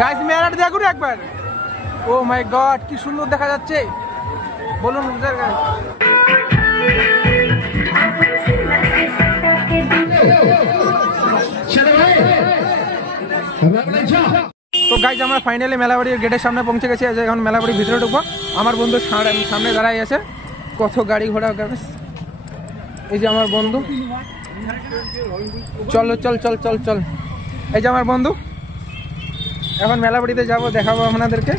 Guys মেলাটা দেখুন একবার। ও মাই গড কি সুন্দর দেখা যাচ্ছে, বলুন তো গাইস আমরা ফাইনালি মেলাবাড়ির গেটের সামনে পৌঁছে গেছি। এখন মেলাবাড়ির ভিতরে ঢুকবো। আমার বন্ধু সামনে দাঁড়াই আছে, কত গাড়ি ঘোড়া। এই যে আমার বন্ধু, চলো চল চল চল চল। এই যে আমার বন্ধু, এখন মেলাবাড়িতে যাব, দেখাবো আপনাদেরকে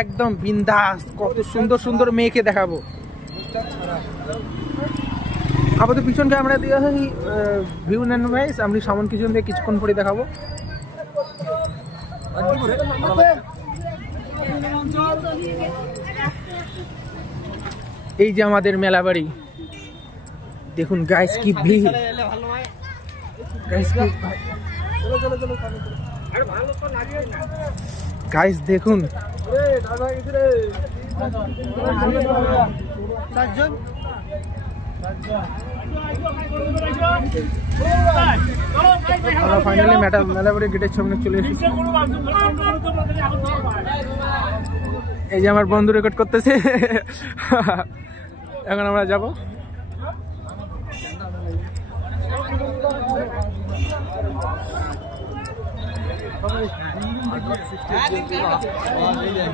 একদম বিন্দাস, কত সুন্দর সুন্দর মেয়েকে দেখাবো। আপাতত পিছন ক্যামেরা দিয়ে ভিউ নেন গাইস, আমি সামন পিছন দিয়ে কিছুক্ষণ পরে দেখাবো। এই যে আমাদের মেলাবাড়ি, দেখুন গাইস কি ভিড়, গাইস দেখুন। আমরা ফাইনালি মেলাবাড়ির গেটের সামনে চলে এসেছি। এই যে আমার বন্ধু রেকর্ড করতেছে। এখন আমরা যাব।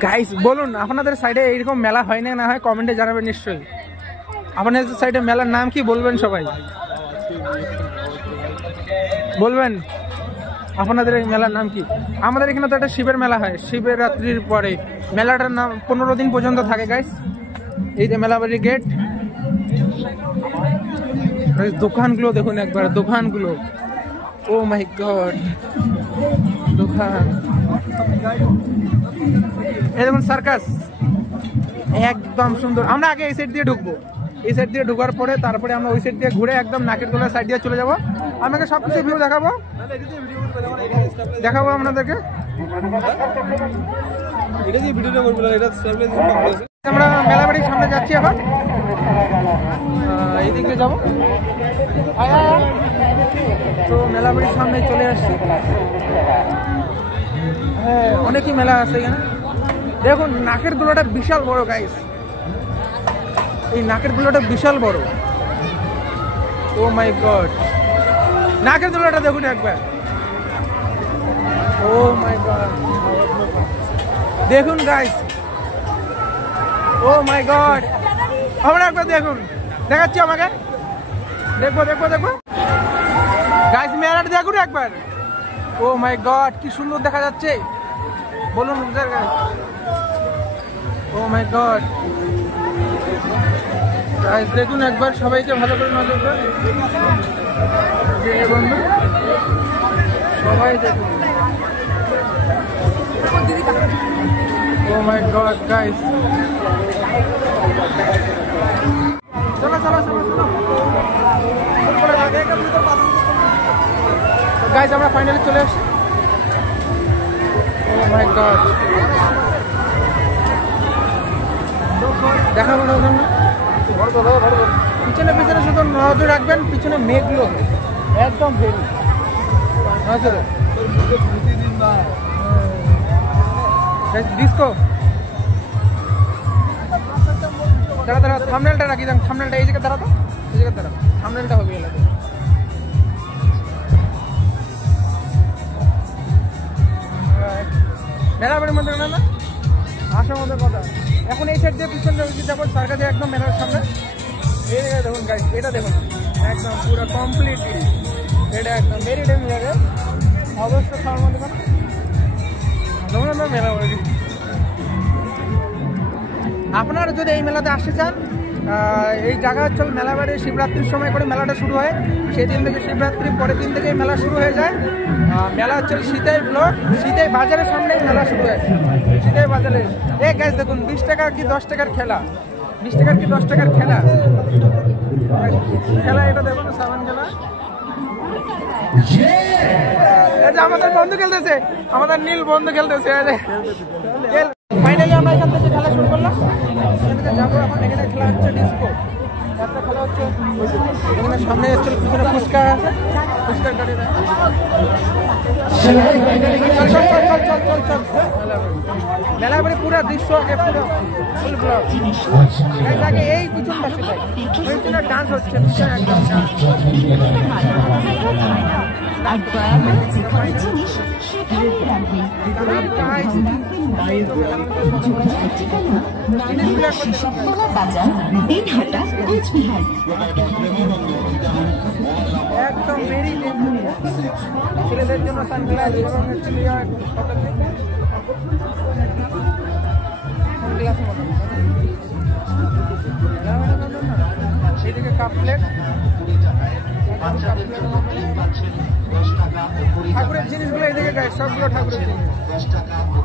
গাইস বলুন আপনাদের সাইডে এইরকম মেলা হয় না হয় কমেন্টে জানাবেন নিশ্চয়ই। আপনাদের সাইডে মেলার নাম কি বলবেন, সবাই বলবেন আপনাদের মেলার নাম কি। আমাদের এখানে তো একটা শিবের মেলা হয়, শিবরাত্রির পরে মেলাটার নাম 15 দিন পর্যন্ত থাকে গাইস। এই যে মেলাবাড়ির গেট, দোকানগুলো দেখুন একবার, দোকানগুলো ও মাই গড, দোকান। এই দেখুন সার্কাস, একদম সুন্দর। আমরা আগে এই সাইড দিয়ে ঢুকবো, এই সাইড দিয়ে ঢোকার পরে তারপরে আমরা ওই সাইড দিয়ে ঘুরে একদম নাকের তলার সাইড দিয়ে চলে যাবো। আমাকে সবকিছু ভিউ দেখাবো আপনাদেরকে। আমরা মেলাবাড়ির সামনে যাচ্ছি, এখন এইদিকে যাবো। তো মেলাবাড়ির সামনে চলে আসছি। হ্যাঁ অনেকই মেলা আছে এখানে। দেখুন নাকের দোলাটা বিশাল বড় গাইস, এই নাকের দোলাটা বিশাল বড়। ও মাই গড, নাকের দোলাটা দেখুন একবার। ও মাই গড দেখুন গাইস, ও মাই গড। আমরা একবার দেখুন, দেখাচ্ছি আমাকে, দেখবো দেখবো দেখবো গাইস মেলাটা দেখুন একবার। ও মাই গড কি সুন্দর দেখা যাচ্ছে, বলুন ও মাই গড। গাইস দেখুন একবার, সবাইকে ভালো করে নজর দেন বন্ধু, সবাই দেখুন। ও মাই গড গাইস, চলো চলো চলো চলো গাইস, আমরা ফাইনালি চলে আসছি। ও মাই গড, দেখাবো না পিছনে পিছনে, শুধু নজর রাখবেন পিছনে মেঘগুলো একদম ভেরি ডিস্কো। দাঁড়া দাঁড়া, থাম্বনেলটা রাখি দেন, থাম্বনেলটা এই জায়গায় দাঁড়াতো, এই জায়গায় দাঁড়া, থাম্বনেলটা হবে এলাকা। মেলাবাড়ির মধ্যে না আসার মধ্যে কথা। এখন এই সাইড দিয়ে পিছন যাবো সার্কাসে, একদম মেলার সামনে। এই জায়গায় দেখুন গাইস, এটা দেখুন একদম পুরো কমপ্লিটলি, এটা একদম মেরি টাইম জায়গায় অবশ্য খাওয়ার মধ্যে কেন মেলাবাড়ি। আপনারা যদি এই মেলাতে আসতে চান, এই জায়গা হচ্ছে মেলাবাড়ি শিবরাত্রির সময় করে মেলাটা শুরু হয়। সেই দিন থেকে শিবরাত্রির পরের দিন থেকে মেলা শুরু হয়ে যায়। মেলা হচ্ছে সিতাই ব্লক, সিতাই বাজারের সামনেই মেলা শুরু হয়, সিতাই বাজারে। এই গাইস দেখুন 20 টাকা কি 10 টাকার খেলা, 20 টাকার কি 10 টাকার খেলা, খেলা এটা দেখুন সাবান খেলা। আমাদের বন্ধু খেলতেছে, আমাদের নীল বন্ধু খেলতেছে। ফাইনালি আমরা এখান থেকে খেলা শুরু করলাম, এখান থেকে যাবো। এখন এখানে খেলা হচ্ছে ডিস্কো, একটা ভালো হচ্ছে। এখানে সামনে হচ্ছে পিছনে ফুচকা আছে, ফুচকার গাড়ি। মেলাবাড়ি পুরো দৃশ্য আগে পুরো ফুল ব্লক আগে এই পিছন পাশে পিছনে ডান্স হচ্ছে পিছনে একদম একদম ভেরি ছেলেদের জন্য সানগ্লাস এদিকে কাপ প্লেট, ঠাকুরের জিনিসগুলো এদিকে গায়ে সবগুলো ঠাকুরের জিনিস,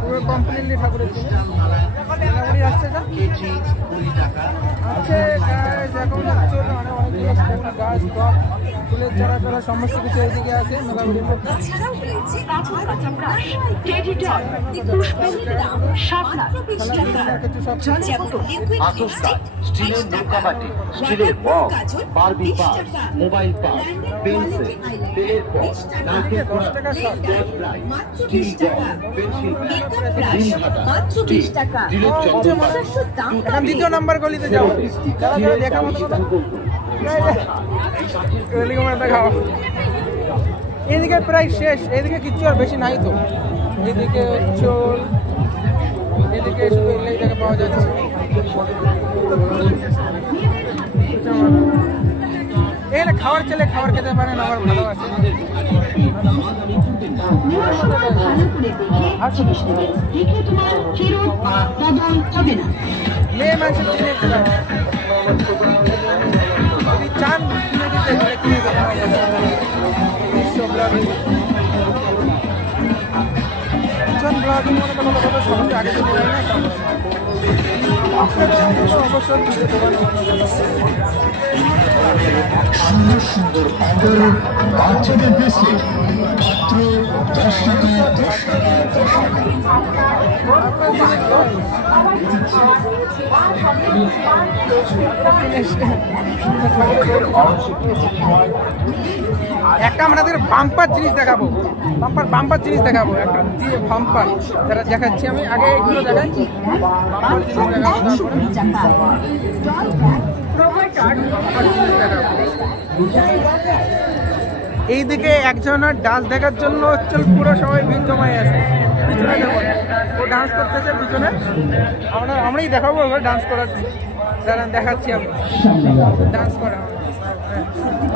পুরো কমপ্লিটলি ঠাকুরের জিনিস। মেলাবাড়ি আসছে যা আছে এখন হচ্ছে অনেকগুলো গাছ টপ ফুলের চারা টারা সমস্ত কিছু এদিকে আছে মেলাবাড়ির মধ্যে। স্টিলের নৌকাবাটি, স্টিলের box, Barbie purse, mobile purse, pencil, তেলের বক্স, নারকেল কড়া, gas light, steel ball, pencil bag, ডিম ভাটা, স্টিল, স্টিলের চমৎকার। এখন দ্বিতীয় নাম্বার গলিতে যাবো, দেখা মতো এদিকে প্রায় শেষ, এদিকে কিচ্ছু আর বেশি নাই তো। এদিকে চোল, এদিকে শুধু এলেই জায়গা পাওয়া যাচ্ছে। এখানে খাবার চলে, খাবার খেতে পারেন, আমার ভালোবাসে। মেয়ে মানুষের চিনে চান কিনে দিতে গেলে কিনে দেবেন। ব্লগিং মনে করো কথা সহজে আগে থেকে যায় না, সুন্দর সুন্দর পাউডার বাচ্চাদের ব্রেসলেট মাত্র 10 টাকা 10 টাকা 10 একটা আমাদের বাম্পার জিনিস দেখাবো, বাম্পার জিনিস দেখাবো, একটা দিয়ে বাম্পার যারা দেখাচ্ছি আমি আগে এগুলো দেখাই। বাম্পার জিনিস দেখাবো, এইদিকে একজনের ডান্স দেখার জন্য হচ্ছে পুরো সবাই ভিড় জমায় আছে। পিছনে দেখুন ও ডান্স করতেছে পিছনে, আমরাই দেখাবো ওকে ডান্স করাচ্ছি, দেখাচ্ছি আমি ডান্স করা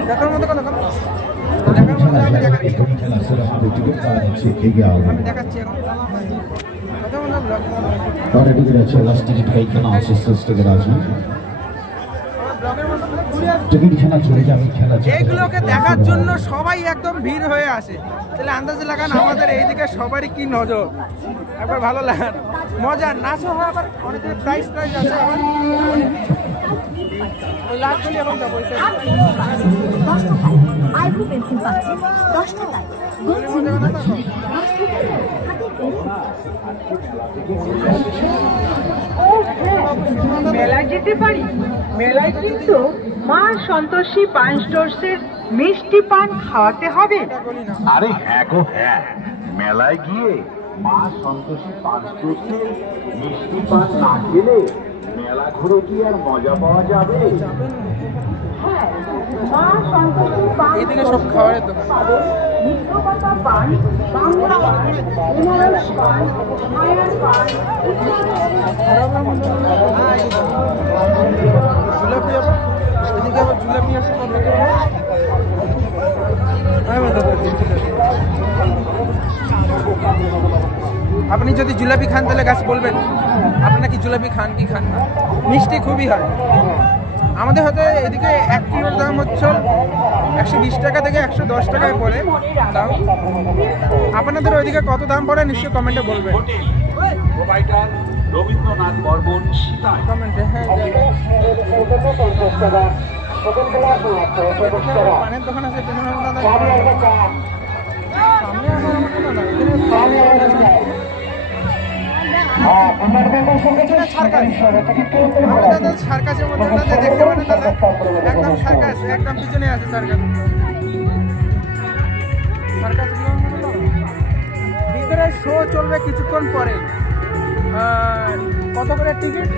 দেখার মতো কথা দেখার মতো আমি দেখাচ্ছি এখন এইগুলোকে দেখার জন্য সবাই একদম ভিড় হয়ে আসে। তাহলে আন্দাজে লাগান আমাদের এইদিকে সবারই কি নজর, একবার ভালো লাগান, মজা নাচও হয়, আবার অনেকের প্রাইস আছে। আবার ওই লাখ গুলি এখন যাবো মেলায় যেতে পারি। মেলায় কিন্তু মা সন্তোষী পান স্টোর্সের মিষ্টি পান খাওয়াতে হবে। আরে হ্যাঁ গো হ্যাঁ, মেলায় গিয়ে মা সন্তোষী পান স্টোর্সের মিষ্টি পান না খেলে মেলা ঘুরে কি আর মজা পাওয়া যাবে? মা সন্তোষী পান এইদিকে সব খাবারের দোকান, মিষ্টপাতা পান, বাংলা পান, বেনারস পান, মায়ার পান, জিলাপি এদিকে আবার জিলাপি আছে। আপনি যদি জিলাপি খান তাহলে গাছ বলবেন আপনারা কি জিলাপি খান কি খান না। মিষ্টি খুবই হয় আমাদের, হয়তো এদিকে 1 কিলোর দাম হচ্ছে 120 টাকা থেকে 110 টাকায় পড়ে দাম। আপনাদের ওইদিকে কত দাম পড়ে নিশ্চয়ই কমেন্টে বলবেন। রবীন্দ্রনাথ বর্মন কমেন্টে হ্যাঁ। পানের দোকান আছে, সামনে সার্কাসের মধ্যে দেখতে পারেন দাদা, একদম সার্কাস, একদম পিছনে আছে সার্কাস। ভিতরে শো চলবে কিছুক্ষণ পরে। কত করে টিকিট?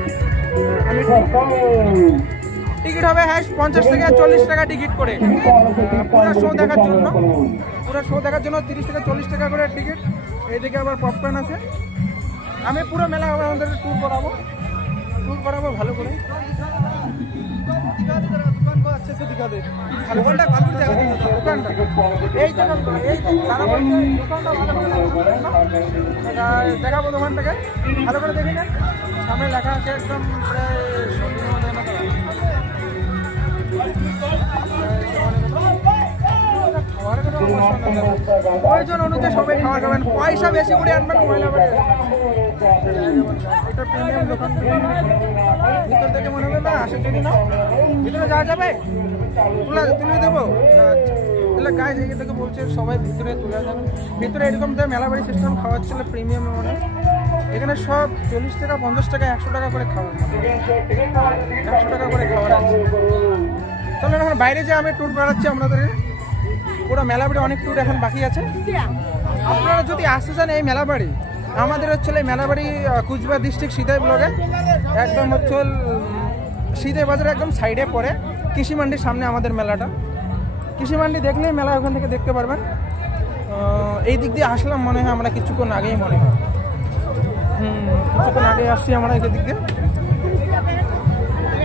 টিকিট হবে হ্যাঁ 50 থেকে 40 টাকা টিকিট করে পুরো শো দেখার জন্য। পুরো শো দেখার জন্য 30 থেকে 40 টাকা করে টিকিট। এইদিকে আবার পপকর্ন আছে। আমি পুরো মেলা আমাদের ট্যুর করাবো ভালো করে। দেখাবো দোকানটাকে ভালো করে দেখি না, সামনে লেখা আছে একদম প্রয়োজন অনুযায়ী সবাই খাওয়া খাবেন, পয়সা বেশি করে আনবেন ময়লা বাড়ি। এটা প্রিমিয়াম দোকান, ভিতর থেকে মনে হবে না আসে যদি না ভিতরে যাওয়া যাবে, তুলে দেবো। তাহলে গাইজ এই থেকে বলছে সবাই ভিতরে তুলে যাবে। ভিতরে এরকম মেলা বাড়ি সিস্টেম খাওয়াচ্ছিল প্রিমিয়াম মনে। এখানে সব 40 টাকা 50 টাকা 100 টাকা করে খাওয়া, 100 টাকা করে খাওয়ার আছে। চলো এখন বাইরে যে আমি ট্যুর করাচ্ছি আপনাদের পুরো মেলা বাড়ি, অনেক ট্যুর এখন বাকি আছে। আপনারা যদি আসতে চান এই মেলা বাড়ি, আমাদের হচ্ছে মেলাবাড়ি কুচবিহার ডিস্ট্রিক্ট সিতাই ব্লকে, একদম হচ্ছে সিতাই বাজার একদম সাইডে পড়ে, কৃষি মান্ডির সামনে আমাদের মেলাটা। কৃষি মান্ডি দেখলেই মেলা ওখান থেকে দেখতে পারবেন। এই দিক দিয়ে আসলাম মনে হয় আমরা কিছুক্ষণ আগেই, মনে হয় কিছুক্ষণ আগে আসছি আমরা এই দিক দিয়ে।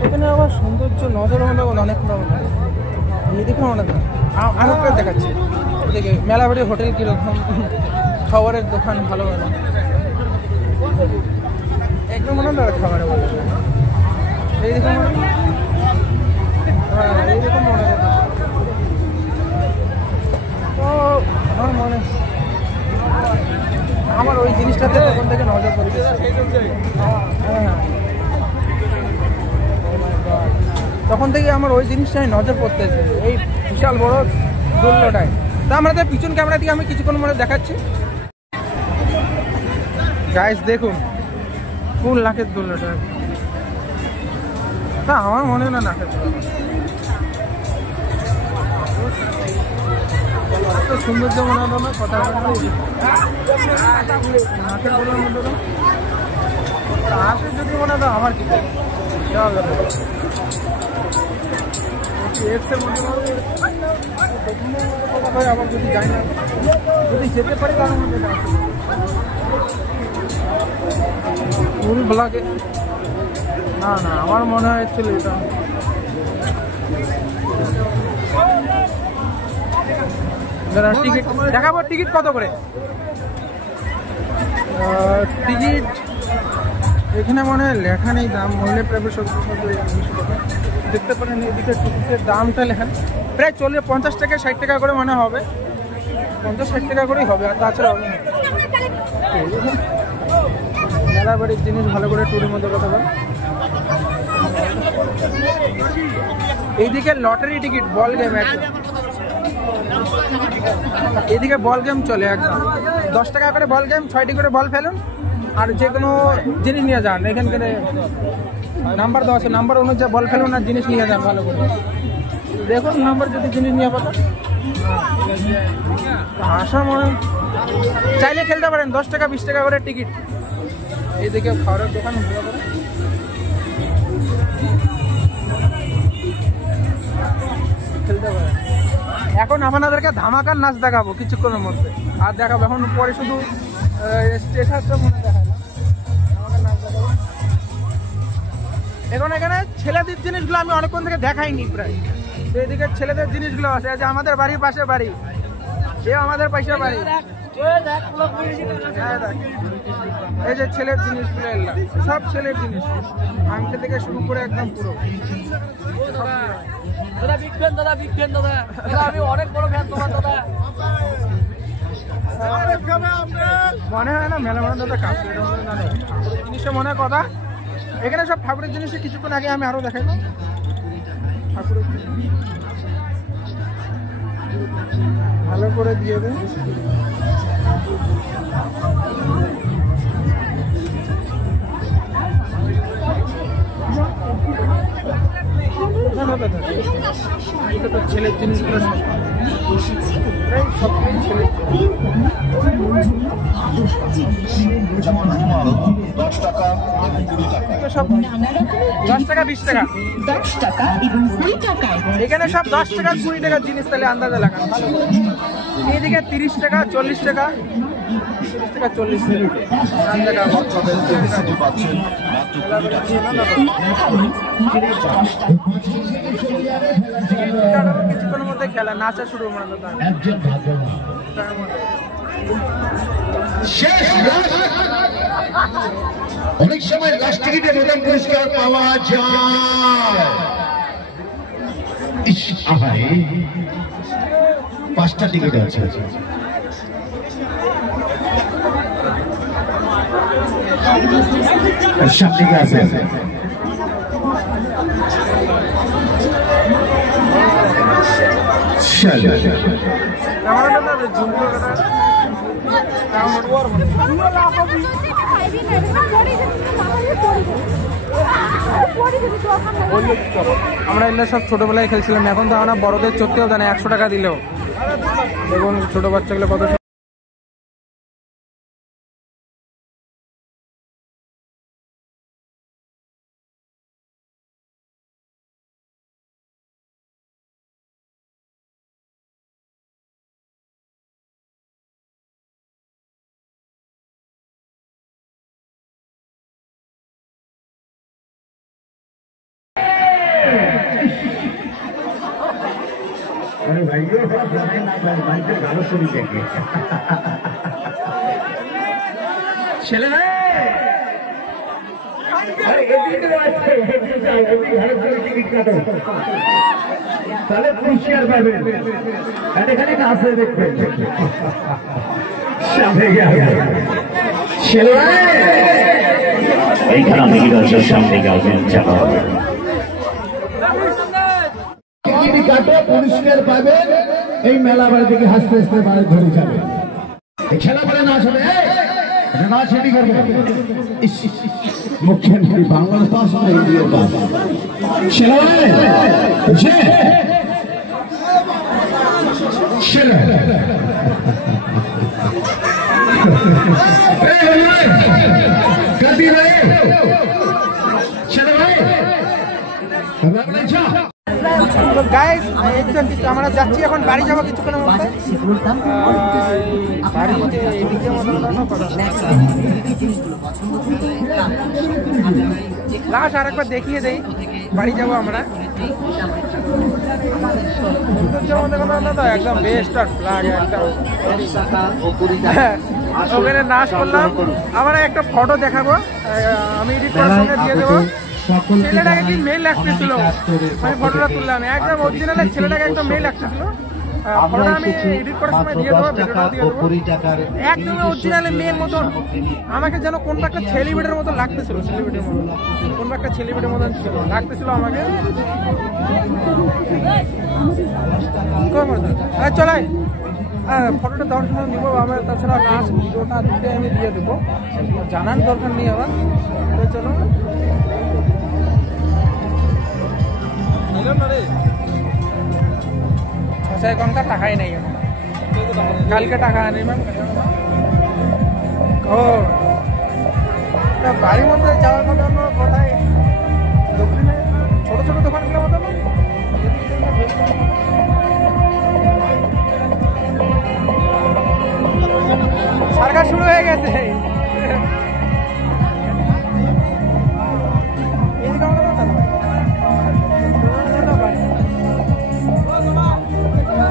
এখানে আবার সৌন্দর্য নজর অনেক এই দেখুন অনেক আরেকটা দেখাচ্ছি। দেখে মেলাবাড়ি হোটেল কীরকম, খাবারের দোকান ভালো ভালো একদম মনে হয় খাবারের বলে। এই দেখুন হ্যাঁ এইরকম মনে হয়। তো আমার মনে আমার ওই জিনিসটাতে তখন থেকে নজর পড়ছে। হ্যাঁ তখন থেকে আমার ওই জিনিসটাই নজর পড়তেছে, এই বিশাল বড় দোলনাটায়। তা আমাদের পিছন ক্যামেরা দিয়ে আমি কিছুক্ষণ মনে দেখাচ্ছি। গাইস দেখুন ফুল নাকের দোলনাটা, তা আমার মনে হয় না নাকের দোলনা, এত সৌন্দর্য মনে হলো না কথা নাকের দোলনার মধ্যে আসে যদি মনে হয় আমার কি এক্সের মধ্যে আবার যদি যাই না, যদি যেতে পারি তার মধ্যে ফুল ব্লগে না না আমার মনে হয় ছিল এটা। টিকিট দেখাবো, টিকিট কত করে? টিকিট এখানে মনে হয় লেখা নেই দাম, মহিলা প্রবেশ দেখতে পারেন। এদিকে টিকিটের দামটা লেখা প্রায় 50 টাকা 60 টাকা করে মনে হবে, 50-60 টাকা করেই হবে, আর তাছাড়া হবে না। মেলা বাড়ির জিনিস ভালো করে ট্যুরের মধ্যে কথা বল। এইদিকে লটারি টিকিট, বল গেম, এইদিকে বল গেম চলে একদম 10 টাকা করে বল গেম, 6টি করে বল ফেলুন আর যে কোনো জিনিস নিয়ে যান। এখানকার নাম্বার দেওয়া আছে, নাম্বার অনুযায়ী বল ফেলুন আর জিনিস নিয়ে যান ভালো করে। দেখুন নাম্বার যদি জিনিস নিয়ে পাবেন, আসা মনে চাইলে খেলতে পারেন। 10 টাকা 20 টাকা করে টিকিট। এইদিকে খাবারের দোকান খেলতে পারেন। এখন আপনাদেরকে ধামাকার নাচ দেখাবো কিছুক্ষণের মধ্যে, আর দেখাবো এখন পরে শুধু স্টেশনটা মনে দেখায় না, ধামাকার নাচ দেখাবো। এখন এখানে ছেলেদের জিনিসগুলো আমি অনেকক্ষণ থেকে দেখাইনি প্রায়। এইদিকে ছেলেদের জিনিসগুলো আছে, যে আমাদের বাড়ির পাশে বাড়ি, এ আমাদের পাশে বাড়ি। এই যে ছেলের জিনিসগুলো এলাম, সব ছেলের জিনিস, আংটি থেকে শুরু করে একদম পুরো। দাদা বিগ ফ্যান, দাদা বিগ ফ্যান, দাদা আমি অনেক বড় ফ্যান তোমার দাদা। মনে হয় না মেলা মনে দাদা কাজ জিনিসটা মনে হয় কথা। এখানে সব ঠাকুরের জিনিসে কিছুক্ষণ আগে আমি আরো দেখাই ঠাকুরের ভালো করে দিয়ে দেন। জিনিসগুলো সব ছেলে যেমন রুমাল 10 টাকা এবং 20 টাকা। সব 10 টাকা 20 টাকা 10 টাকা এবং 20 টাকায়। এখানে সব 10 টাকা 20 টাকার জিনিস, তাহলে আন্দাজে লাগানো। এইদিকে 30 টাকা 40 টাকা 30 টাকা 40 টাকা পাচ্ছেন কিছুক্ষণের মধ্যে খেলা নাচা শুরু মনে হয়। অনেক সময় লাস্ট টিকিটে প্রথম পুরস্কার পাওয়া যায়। 5টা টিকিট আছে। সামনে আছে আমরা এগুলো সব ছোটবেলায় খেলছিলাম, এখন তো আমরা বড়দের চড়তেও জানি 100 টাকা দিলেও। দেখুন ছোট বাচ্চাগুলো কত ছেলে না তাহলে পুরস্কার পাবেন। এখানে কাছে দেখবেন এইখানে সামনে গাছেন পুরস্কার পাবেন। এই মেলা বাড়ি থেকে হাসতে হাসতে বাড়ি ধরে যাবে। খেলা পরে নাচ হবে, নাচ রেডি করবে। মুখ্যমন্ত্রী বাংলার পাশ না ইন্ডিয়ার পাশ। গাইস আমরা যাচ্ছি এখন বাড়ি যাবো কিছুক্ষণের মধ্যে। লাস্ট আরেকবার দেখিয়ে দেই, বাড়ি যাবো আমরা। একদম বেস্ট লাগে, ওখানে নাচ করলাম। আমরা একটা ফটো দেখাবো, আমি এডিট করার সঙ্গে দিয়ে দেবো। ছেলেটাকে কি মেল লাগতেছিল, আমি ফটোটা তুললাম একদম অরিজিনাল ছেলেটাকে একদম মেল লাগতেছিল। ফটোটা আমি এডিট করার সময় দিয়ে দেবো, ভিডিওটা দিয়ে দেবো। একদম অরিজিনাল মেয়ের মতন, আমাকে যেন কোন একটা সেলিব্রিটির মতন লাগতেছিল, সেলিব্রিটির মতন কোন একটা সেলিব্রিটির মতন ছিল লাগতেছিল আমাকে। চলাই ফটোটা দেওয়ার সময় নিবো আমার, তাছাড়া নাচ ভিডিওটা দুটো আমি দিয়ে দেবো, জানার দরকার নেই আবার। চলো এখনকার টাকাই নেই, কালকে টাকা আনি ম্যাম। ও বাড়ির মধ্যে যাওয়ার কথা কোথায় দক্ষিণে ছোট ছোট দোকানগুলোর মতো সরকার শুরু হয়ে গেছে।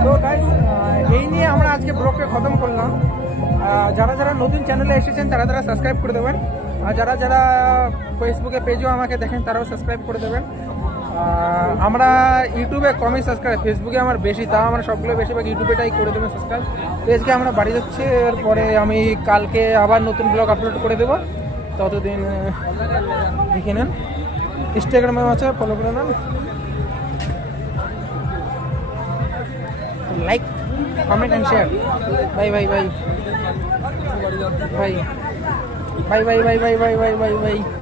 তো গাইস এই নিয়ে আমরা আজকে ব্লগকে খতম করলাম। যারা যারা নতুন চ্যানেলে এসেছেন তারা তারা সাবস্ক্রাইব করে দেবেন, আর যারা যারা ফেসবুকে পেজও আমাকে দেখেন তারাও সাবস্ক্রাইব করে দেবেন। আমরা ইউটিউবে কমই সাবস্ক্রাইব, ফেসবুকে আমার বেশি, তাও আমরা সবগুলো বেশিরভাগ ইউটিউবেটাই করে দেবেন সাবস্ক্রাইব। আজকে আমরা বাড়ি যাচ্ছি, এরপরে আমি কালকে আবার নতুন ব্লগ আপলোড করে দেবো। ততদিন দেখে নেন, ইনস্টাগ্রামে আছে ফলো করে নেন, like comment and share. Bye bye bye bye bye bye bye bye bye bye bye bye bye.